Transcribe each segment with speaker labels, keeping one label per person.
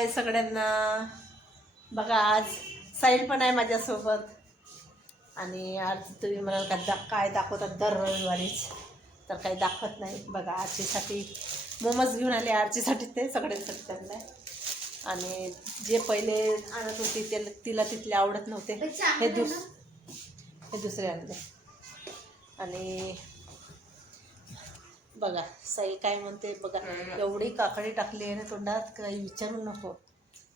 Speaker 1: हाय सगळ्यांना. बघा आज साईल पण आहे माझ्यासोबत. आणि आज तुम्ही म्हणाल का दा काय दाखवतात दर रविवारीच. तर काही दाखवत नाही. बघा आरचीसाठी मोमोज घेऊन आले. आरचीसाठी ते सगळ्यांसाठी त्यांना. आणि जे पहिले आणत होती ते तिला तिथले आवडत नव्हते. हे दुस हे दुसरे आणले. आणि बघा साई काय म्हणते बघा एवढी काकडी टाकली आहे ना तोंडात काही विचारू नको.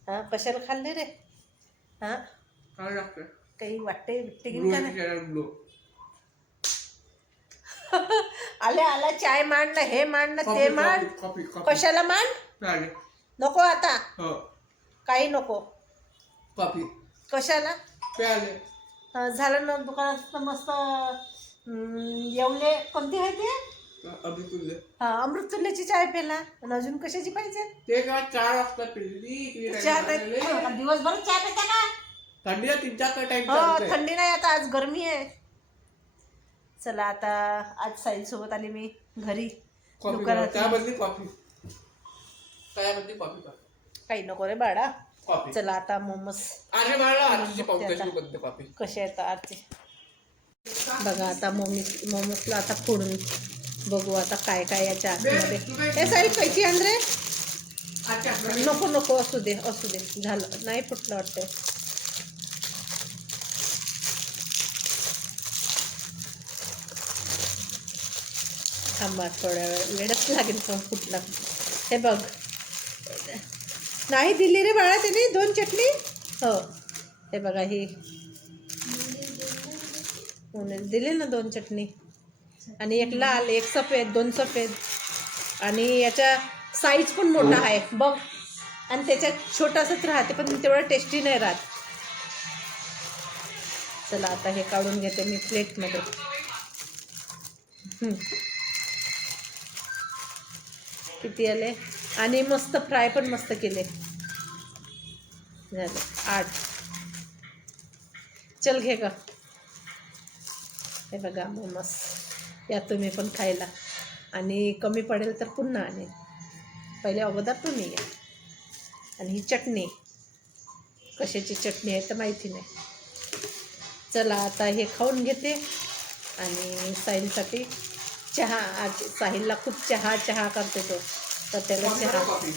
Speaker 1: हां कशाला खाल्ले रे? हां? काही वाटते बिट्टे का नाही?
Speaker 2: ग्लो
Speaker 1: आले आला चाय मांड ना हे मांड. ना ते मांड कशाला मांड? नको आता.
Speaker 2: हो.
Speaker 1: काही नको.
Speaker 2: कॉफी
Speaker 1: कशाला? झालं ना दुकानात मस्त येवले. कोणती आहे ते?
Speaker 2: अभि तुल्ले
Speaker 1: हा अमृतुल्ल्याची चाय पेला आणि अजून कशाची पाहिजे?
Speaker 2: ते काय चार वाजता पिल्ली इकडे
Speaker 1: चहा नाही. दिवसभर चहा पेता का
Speaker 2: थंडी आहे तीन चार टाइम
Speaker 1: हो थंडी नाही आता आज गरमी आहे. चला आता आज साईल सोबत आली मी घरी.
Speaker 2: कॉफी
Speaker 1: दुकानात
Speaker 2: त्या बदली कॉफी त्या बदली कॉफी
Speaker 1: काही नको रे बाळा.
Speaker 2: कॉफी
Speaker 1: चला आता मोमोज.
Speaker 2: अरे पाऊस कशी कॉफी
Speaker 1: कसे आहेत आरती बघा आता मोमीस मोमोसला आता फोडून बघू आता काय काय याच्या आतमध्ये. हे सारी कैची अंद्रे रे. नको नको असू दे असू दे. झालं. नाही फुटलं वाटते थांबा थोड्या वेळ. वेळच लागेल पण फुटला. हे बघ. नाही दिली रे बाळा त्याने दोन चटणी? हो. हे बघा ही. म्हणून दिली ना दोन चटणी? आणि एक लाल एक सफेद दोन सफेद. आणि याचा साईज पण मोठा आहे. बघ. आणि त्याच्यात छोटासाच राहते पण तेवढं टेस्टी नाही राहत. चला आता हे काढून घेते मी प्लेटमध्ये किती आले? आणि मस्त फ्राय पण मस्त केले. झाले. आठ. चल घे का हे बघा मस्त या तुम्ही पण खायला. आणि कमी पडेल तर पुन्हा आणेल पहिले अगोदर तुम्ही या. आणि ही चटणी. कशाची चटणी आहे तर माहिती नाही. चला आता हे खाऊन घेते. आणि साहिलसाठी चहा आज साहिलला खूप चहा चहा करते तो. तर त्याला चहा.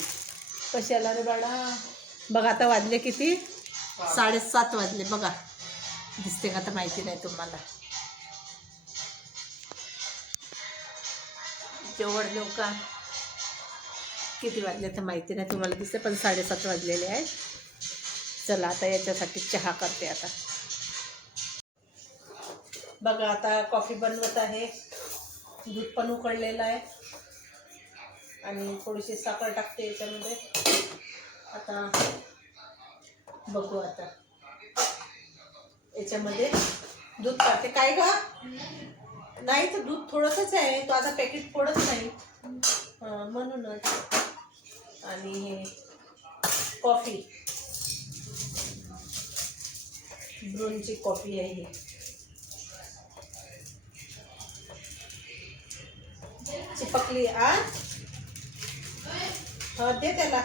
Speaker 1: कशाला रे बाळा? बघा आता वाजले किती? साडेसात वाजले. बघा. दिसते का तर माहिती नाही तुम्हाला. जेवढ देऊ का किती वाजले तर माहिती नाही तुम्हाला दिसते पण साडेसात वाजलेले आहेत. चला आता याच्यासाठी चहा करते आता. बघा आता कॉफी बनवत आहे. दूध पण उकळलेलं आहे. आणि थोडीशी साखर टाकते याच्यामध्ये. आता बघू आता. याच्यामध्ये दूध टाकते. काय का नाही तर दूध थोडंसंच आहे. तो आता पॅकेट फोडत नाही. म्हणूनच. आणि हे कॉफी ब्रूनची कॉफी आहे ही. चिपकली. आ? दे त्याला.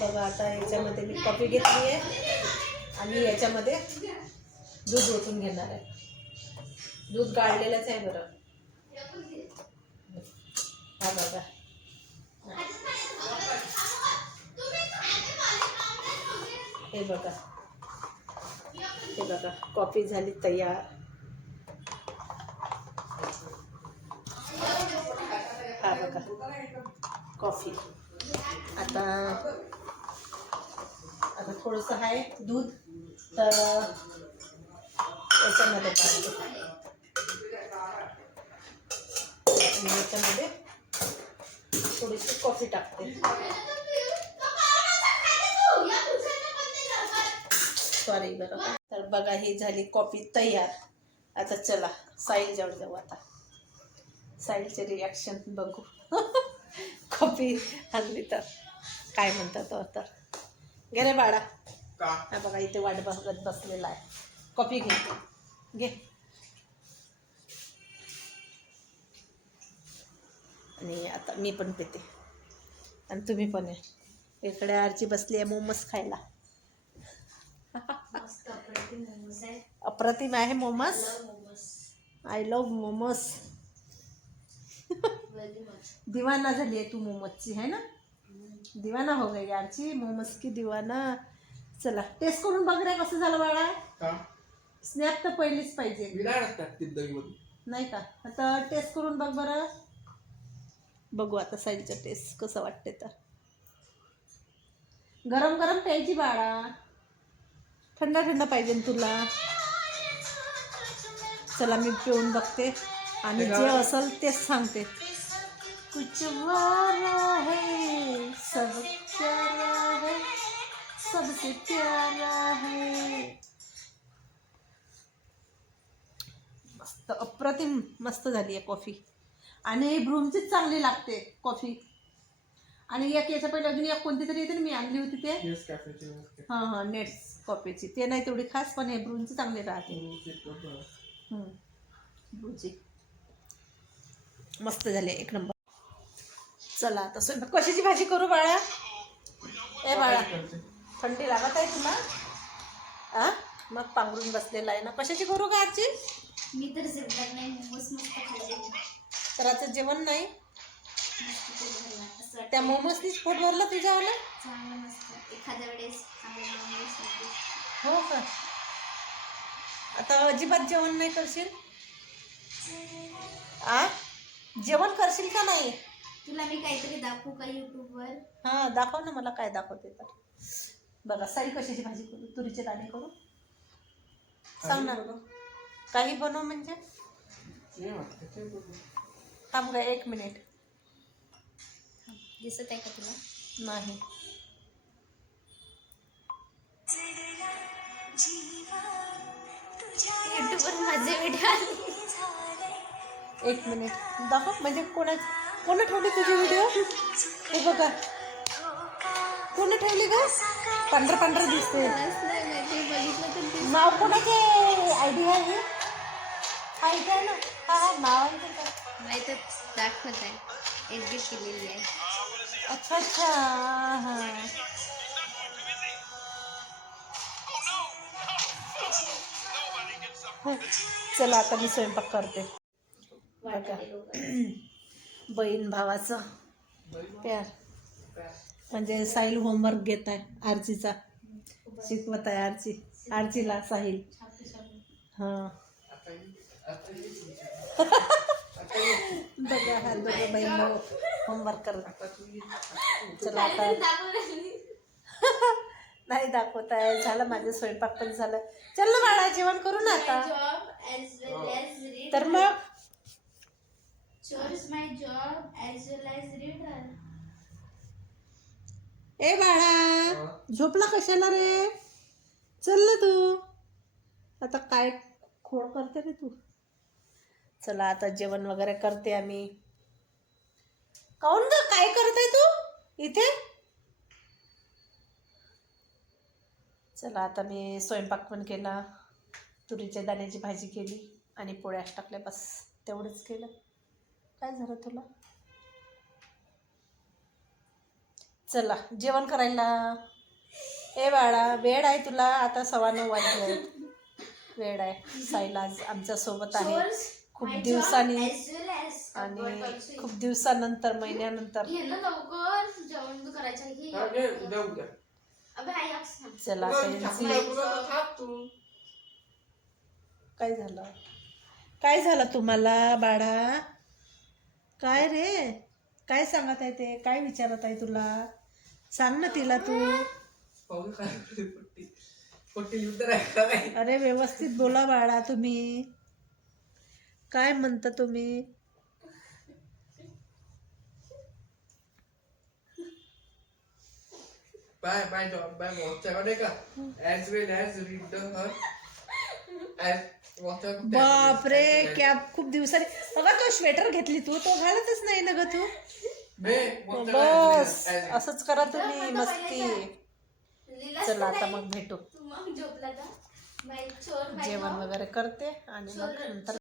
Speaker 1: बघा आता याच्यामध्ये मी कॉफी घेतली आहे. आणि याच्यामध्ये दूध ओतून घेणार आहे. दूध गाळलेलंच आहे बरं. हा बघा हे बघा. हे बघा कॉफी झाली तयार. हा बघा. कॉफी. आता आता थोडंसं आहे दूध तर याच्यामध्ये पाहिजे आणि याच्यामध्ये थोडीशी कॉफी टाकते. सॉरी बरं. तर बघा ही झाली कॉफी तयार. आता चला साईल जवळ जाऊ आता. साईलचे रिॲक्शन बघू. कॉफी आणली तर. काय म्हणतात तो तर घे रे बाळा. हा बघा इथे वाट बघत बसलेला आहे. कॉफी घे. घे. आणि आता मी पण पिते. आणि तुम्ही पण आहे इकडे आरची बसली आहे मोमोज खायला.
Speaker 3: मस्त अप्रतिम मोमोज आहे.
Speaker 1: अप्रतिम आहे momos.
Speaker 3: Love momos.
Speaker 1: I love momos. दीवाना झाली आहे तू मोमोजची है ना? दीवाना हो गई आरची मोमोज की दीवाना. चला टेस्ट करून बघ रे कसं झालं बाळा. स्नॅप तर पहिलीच पाहिजे. नाही का? आता टेस्ट करून बघ बरं. बघू आता साईडचं टेस्ट कसं वाटते तर. गरम गरम प्यायची बाळा. थंड थंड पाहिजे तुला. चला मी पिऊन बघते. आणि जे असल तेच सांगते. कुछ वारा है सब प्यारा है सबसे प्यारा है मस्त अप्रतिम मस्त झाली आहे कॉफी. आणि ब्रूमचीच चांगली लागते कॉफी. आणि एक याच्या पहिले अजून एक कोणती तरी येते ना मी आणली होती ते. हां हां नेट्स कॉफीची ते नाही तेवढी खास पण हे ब्रूमची चांगली राहते. हम्म. ब्रूची मस्त झाले एक नंबर. चला आता स्वयंपाक कशाची भाजी करू बाळा? ए बाळा. थंडी लागत आहे तुला? आ? मग पांघरून बसलेला आहे ना. कशाची करू का आजची
Speaker 3: मी तर नाही
Speaker 1: तर आता जेवण नाही. त्या मोमोजनीच पोट भरलं
Speaker 3: चांगलं मस्त. एखाद्या वेळेस चांगलं मोमोज खाल्ले.
Speaker 1: हो का? आता अजिबात जेवण नाही करशील? आ? जेवण करशील का नाही?
Speaker 3: तुला मी काहीतरी दाखवू का युट्यूबवर
Speaker 1: हा दाखव ना मला काय दाखवते तर. बघा साई कशाची भाजी करू? तुरीचे दाणे करू? सांग ना. काही बनव म्हणजे? थांब ग एक मिनिट.
Speaker 3: दिसत आहे का तुला?
Speaker 1: नाही.
Speaker 3: युट्यूबवर माझे व्हिडिओ आले.
Speaker 1: एक मिनिट. दाखव म्हणजे कोणा कोण ठेवली तुझी व्हिडिओ हे बघा. कोण ठेवली ग? पांढरं पांढरं दिसते
Speaker 3: ते बघितलं तर ते
Speaker 1: नाव कोणाचे आयडिया आहे? आयडिया ना? हा हा नाव आहे
Speaker 3: नाही तर दाखवत आहे. एडिट केलेली आहे.
Speaker 1: अच्छा अच्छा. हां चला आता मी स्वयंपाक करते. बघा. बहीण भावाचं प्यार. म्हणजे साहिल होमवर्क घेत आहे आरचीचा शिकवत आहे आरची आरचीला साहिल. हां. बघा हा दोघं बहीण भाऊ होमवर्क करत. चला आता. नाही दाखवत आहे. झालं माझं स्वयंपाक पण झालं. चल ना बाळा जेवण करू ना आता. तर मग?
Speaker 3: Chores my job as well as reader.
Speaker 1: ए बाळा झोपला कशाला रे? चल ना तू. आता काय खोड करते रे तू? चला आता जेवण वगैरे करते आम्ही. काऊन ग? काय करत आहे तू? इथे? चला आता मी स्वयंपाक पण केला. तुरीच्या दाण्याची भाजी केली आणि पोळ्याच टाकल्या बस. तेवढंच केलं. काय झालं तुला? चला जेवण करायला. ए बाळा वेळ आहे तुला? आता सव्वा नऊ वाजले. वेळ आहे. साईला आज आमच्यासोबत आहे खूप दिवसांनी आणि खूप दिवसानंतर महिन्यानंतर. चला काय झालं? काय झालं तुम्हाला बाळा? काय रे? काय सांगत आहे ते? काय विचारत आहे तुला? सांग ना तिला तू. अरे व्यवस्थित बोला बाळा तुम्ही. काय म्हणता तुम्ही?
Speaker 2: बाय बाय जॉब बाय वॉचच्याकडे का as well as read her as watcher
Speaker 1: बापरे कॅब खूप दिवसांनी अगं तो स्वेटर घेतली तू? तो घालतच नाही ना ग तू? बस असंच करा तुम्ही मस्ती. चला आता मग भेटू.
Speaker 3: तू मग झोपला का माय चोर माय
Speaker 1: जेवण
Speaker 3: job.
Speaker 1: वगैरे करते आणि मग नंतर